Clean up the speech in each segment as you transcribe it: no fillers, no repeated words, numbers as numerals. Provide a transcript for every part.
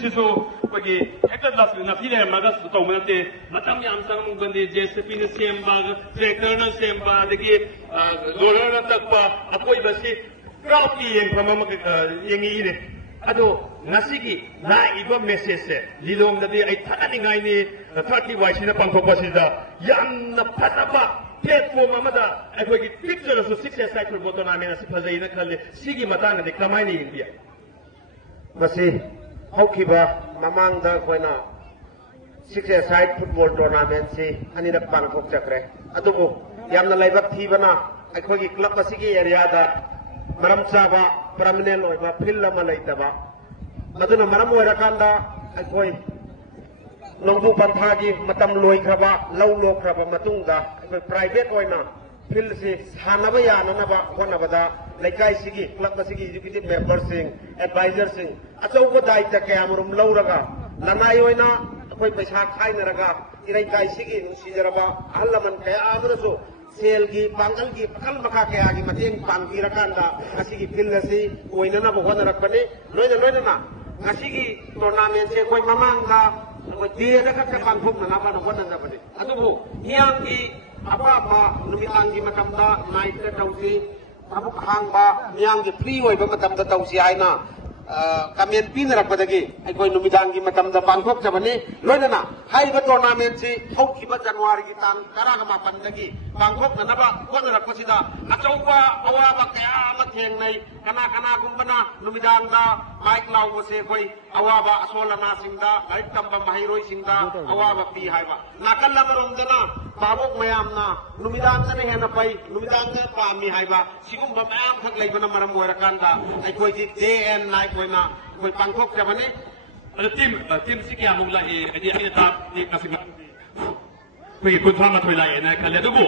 시소 거기 핵가스 나피네 마가스 동문한테 마땅히 암상 건데 제스피는 셈바 트랙터는 셈바 되게 로러는 딱바 아코이 바시 크라우티 엠파마마 영이 이래 아도 나시기 나 이거 메시지 리동다디 아이 타가닝아이니 30와이시나 방콕바시다 얌나 파타바 플랫폼 아마다 아이고기 픽처로서 식스 사이클 보도나면 스파자이나 칼레 시기 마땅한데 가만히 인디야 마시 haukiba mamangda koina 6-a-side football tournament si anirak bangkok chakre adubu yamna laibak thibana aikhogi club asigi area da maram chaba permanent oiba field ama leitaba aduna maram oirakanda aikoi nongbu panthagi matam loikraba lau lokraba matungda aikoi private oina field si sanaba yananaba honabada laikai sigi club asigi executive members sing advisors sing achauba daita kayamrum lauraga lanai oina akoi paisa khainaraga irai kai sigi nusijaraba allaman kayamrasu sel gi pangal gi pakal maka kaya gi mateng pangbirakanda asigi field si oina na bohona rakpane loina na asigi tournament se koi mamanga koi dia da ka pangphuk na ba no hona na bane adubu hiang gi apa numitang gi matamda night da tausi Abu hangba miang gi free oi ba matam da tausi aina kamen pinarakpadagi aikoi numidang gi matam da bangkok jabani loinana haiba tournament si haukiba january gi tang karaga mapan dagi bangkok na naba konarakpasida achauba awaba kaya ma thengnai kana gumbana numidang da bike law se koi awaba asolana singda light tamba mahiroi singda awaba pi haiba nakalla marumdana babok mayamna numidang na hena pai numidang na pami haiba sigumba mayam thak leibana maram oirakanda aikoi ji day and night koina koi bangkok jabani team sikya mongla e ani ta ni kasima koi kunthama thoi lai na khale dubu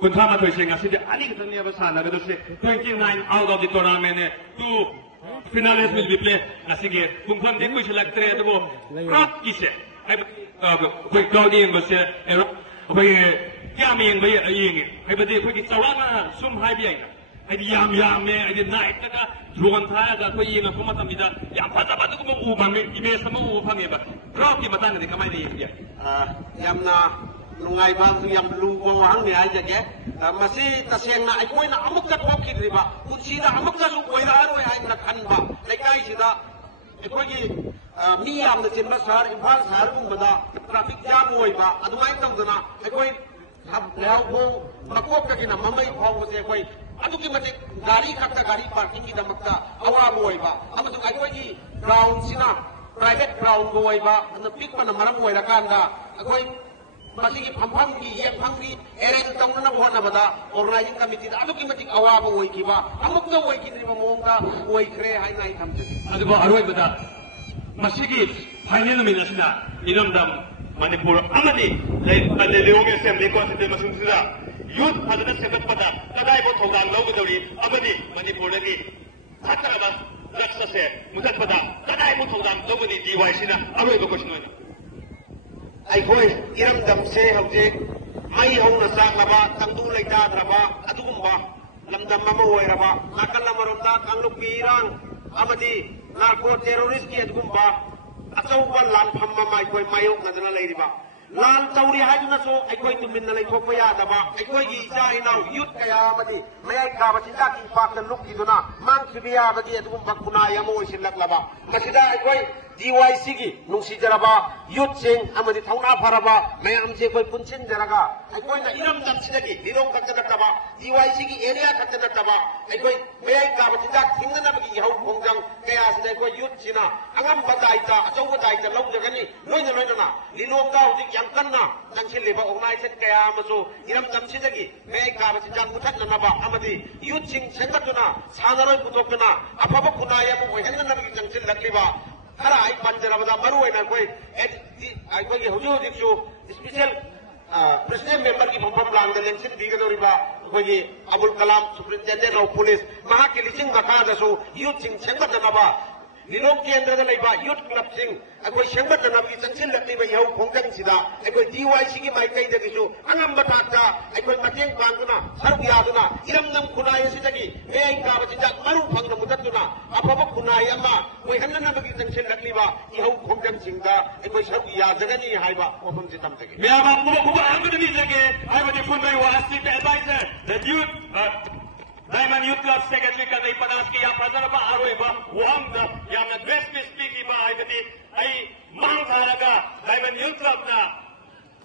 kunthama thoi se ngasi de ani khani aba sana ga dose 29 out of the tournament two finalists will be play nasige kumpham de koi select tre dubu rat kise koi gaudi ngose koi kyameng bai ayeng koi bade koi ki chawama sum hai bi ai ai yam me ai night ta drone tha ga koi yeng ko matamida yam phata ba du mo u bang image sama u phange ba rat ki matan ne kamai ni ya yamna nungai bang yam lu ko wang ni ai jage masi tasengna ai koina amuk ta thok kidriba unsida amuk ta su koina aroi ai na khanba lekai sida ai koi gi mi yam na chinba sar imphal sar bung bada traffic jam oiba adumai tawdana ai koi lau ko makok ka kina mamai phau se koi aduki matik gari khakta gari parking ki damakta awa boiba amatu ai koi gi ground sina private ground boiba na pik pa na maram oirakanda koi masigi phampham gi yek phangri arrange tawna bhona bada organizing committee aduki matik awa boi ki ba amuk na oi ki riba monga oi kre hai nai thamje aduba aroi bada masigi final minasina inamdam Manipur amadi leong assembly constitution masungsida youth hadana sekat pada kadai bo thogang lo gudori amadi Manipur lagi khataba raksa se mudat pada kadai bo thogang lo gudi DY sina aroi bo question na ai koi iram dam se hauje mai hongna sang laba tangdu leita draba adugumba lamdam mama oiraba nakalla maronda kanlu pirang amadi narco terrorist ki adugumba achauba lan phamma mai koi mayok nadana leiriba lan tauri hajuna so aikoi tuminna lei thokpa ya daba aikoi gi ja inau youth kaya amadi mayai ka ba tinda ki pak na luk ki duna mang sibiya bagi adugumba kunai amo isilak laba kasida aikoi DYC gi nungsi jaraba youth sing amadi thauna pharaba mayam je koi punchin jaraga aikoi na iram dam sidagi dilong ka taba DYC gi area ka taba aikoi mayai ka batinda thingna bagi hau khongjang kaya sidai koi youth sina angam badai ta achau badai ta long jagani loina na lilong ta hudik yang kanna nangsil leba organization kaya amaso iram dam sidagi mayai ka batinda muthat na ba amadi youth sing sengatuna sanaroi putokna apaba kunaya mo henna nabagi jangsil lakliba Kara ai panjarabada maru ena koi ai koi huju diksu special president member ki phampam lang da lensin bigadoriba koi Abul Kalam superintendent of police maha ki lichin bakha da so youth sing sengbat na ba Nilong Kendra Leba, Youth Club Sing, a quick Shambat and Avi Sansin Latiba Yo, Kongan Sida, a quick DYC, my Kay the Gisu, Anambatata, a quick Matin Panguna, Sarviaduna, Iramnam Kunai Sitaki, May Kavajak, Maru Panga Mutatuna, Apapa Kunayama, we had another Sansin Latiba, Yo, Kongan Singa, a quick Sarviadani Haiba, open the something. I'm going to be again. I would have put my assistant advisor, the youth. Diamond Youth Club Secretary Kanay Panaski, President Aruiba, Wanda, Yang Best Speaking by the Mang Halaga, Diamond Youth Club na,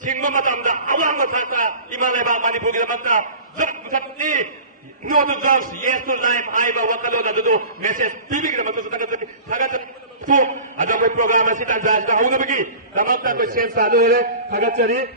Chingomatam, Awang Tata, Imalaba, Manipuri Mata, Zapti, no to drugs, yes to life, Iba, Wakalo, Dado, message, TV, Adam program, Sitan Jazz, the Hunabiki, Tamata, Shen Sadu, Hagatari,